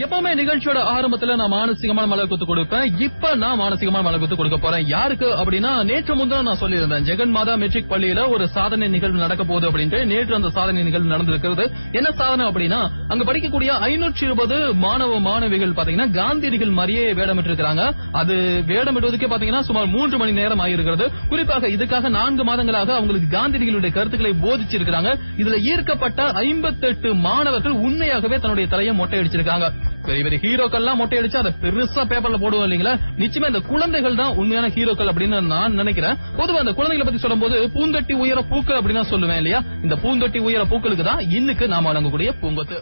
எப்பவுமே நிகழ்ச்சியோட ஆரம்பத்துல நான் மானசீகமான மலர்குத்து கொடுப்பேன். இப்ப நான் மானசீகமான மலர்குத்து கொடுக்க போறேன். யாருக்கு அப்படின்னா, நேற்று முன்தான் நான் சொல்லியிருந்தேன் ஜெகன் மாதா மெட்ரிக் பள்ளியில ஒரு சாதனை நிகழ்வு நடக்க போகுது அப்படின்ட்டு. நேற்று அந்த சாதனை நிகழ்வு நடந்திருக்கிறது. என்ன சாதனை அப்படின்னா, அங்க படிக்கக்கூடிய 520 மாணவ மாணவிகள் பாத்தீங்கன்னா காந்தியடிகள் மாதிரியே வேடமிட்டிருக்கிறாங்க. அது வேடமிடுவதற்கே பாத்தீங்கன்னா சுமார் 3 மணி நேரம் ஆகியிருக்கிறது. குறிப்பாக இதுக்காக 4 மாதங்களாக அவங்களுக்கு காந்தியடிகளுடைய கருத்துக்களை போதிச்சிருக்கிறாங்க. இதுல ஈர்க்கப்பட்ட 58 மாணவர்கள் உண்மையாகவே தன்னுடைய தலையை மொட்டை அடிச்சிருக்காங்க. பெரிய பெரிய ஹீரோக்கள் எல்லாம் மொட்டை அடிச்சு அதை பெருசா பேப்பர்ல போடுவோம் இல்லீங்களா? நிச்சயமா இந்த குழந்தைகள் தான் உண்மையான ஹீரோக்கள் அப்படின்னு நான் நினைக்கிறேன். பொதுவா இந்த குழந்தைகளை பத்தி சொல்லும் போது பூந்தொட்டி உயர பூக்கள் அப்படின்னு சொல்லுவேன் இல்லையா? இந்த பூந்தொட்டி உயர பூக்களுக்கு தான் இன்னைக்கு நாம வழங்கக்கூடிய பூங்கொத்து.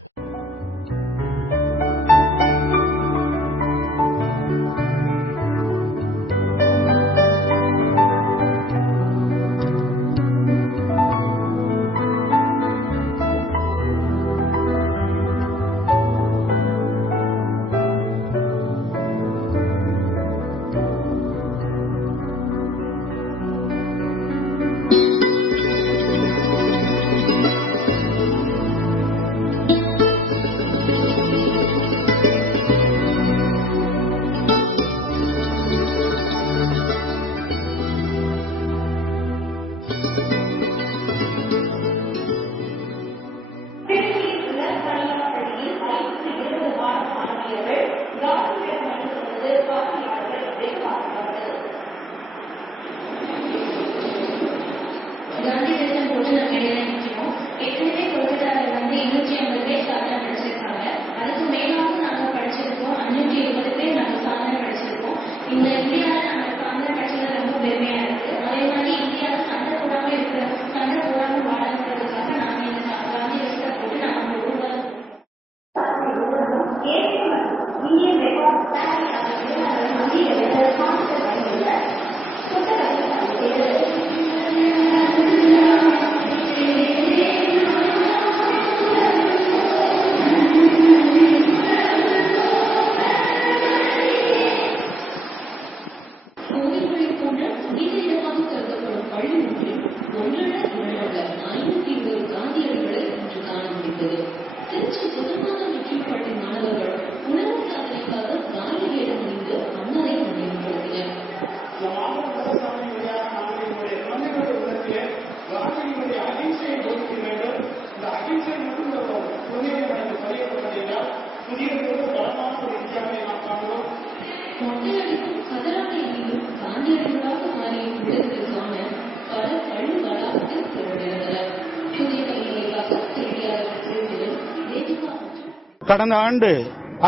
கடந்த ஆண்டு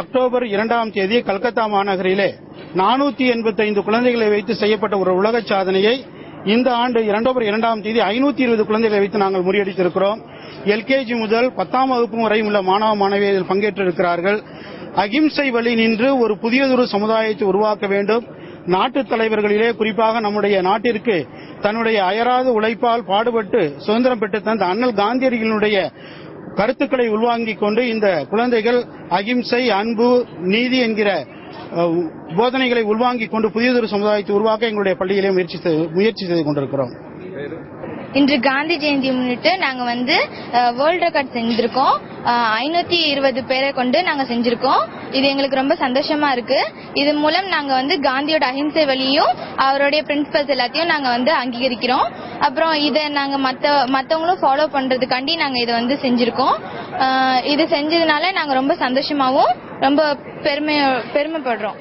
அக்டோபர் 2ஆம் தேதி கல்கத்தா மாநகரிலே 485 குழந்தைகளை வைத்து செய்யப்பட்ட ஒரு உலக சாதனையை இந்த ஆண்டு அக்டோபர் 2ஆம் தேதி 520 குழந்தைகளை வைத்து நாங்கள் முறியடித்திருக்கிறோம். எல்கேஜி முதல் 10ஆம் வகுப்பு வரை உள்ள மாணவ மாணவியர்கள் பங்கேற்றிருக்கிறார்கள். அகிம்சை வழி நின்று ஒரு புதியதொரு சமுதாயத்தை உருவாக்க வேண்டும். நாட்டு தலைவர்களிலே குறிப்பாக நம்முடைய நாட்டிற்கு தன்னுடைய அயராத உழைப்பால் பாடுபட்டு சுதந்திரம் பெற்று தந்த அண்ணல் காந்தியடிகளுடைய கருத்துக்களை உள்வாங்கிக் கொண்டு இந்த குழந்தைகள் அகிம்சை, அன்பு, நீதி என்கிற போதனைகளை உள்வாங்கிக் கொண்டு புதியதொரு சமுதாயத்தை உருவாக்க எங்களுடைய பள்ளியிலே முயற்சி செய்து கொண்டிருக்கிறோம். இன்று காந்தி ஜெயந்தி முன்னிட்டு நாங்க வேர்ல்ட் ரெக்கார்ட் செஞ்சிருக்கோம். 520 பேரை கொண்டு நாங்க செஞ்சிருக்கோம். இது எங்களுக்கு ரொம்ப சந்தோஷமா இருக்கு. இது மூலம் நாங்க காந்தியோட அஹிம்சை வழியும் அவருடைய பிரின்சிபல்ஸ் எல்லாத்தையும் நாங்க அங்கீகரிக்கிறோம். அப்புறம் இதை நாங்க மத்தவங்களும் ஃபாலோ பண்றதுக்காண்டி நாங்க இதை செஞ்சிருக்கோம். இது செஞ்சதுனால நாங்க ரொம்ப சந்தோஷமாவும் ரொம்ப பெருமைப்படுறோம்.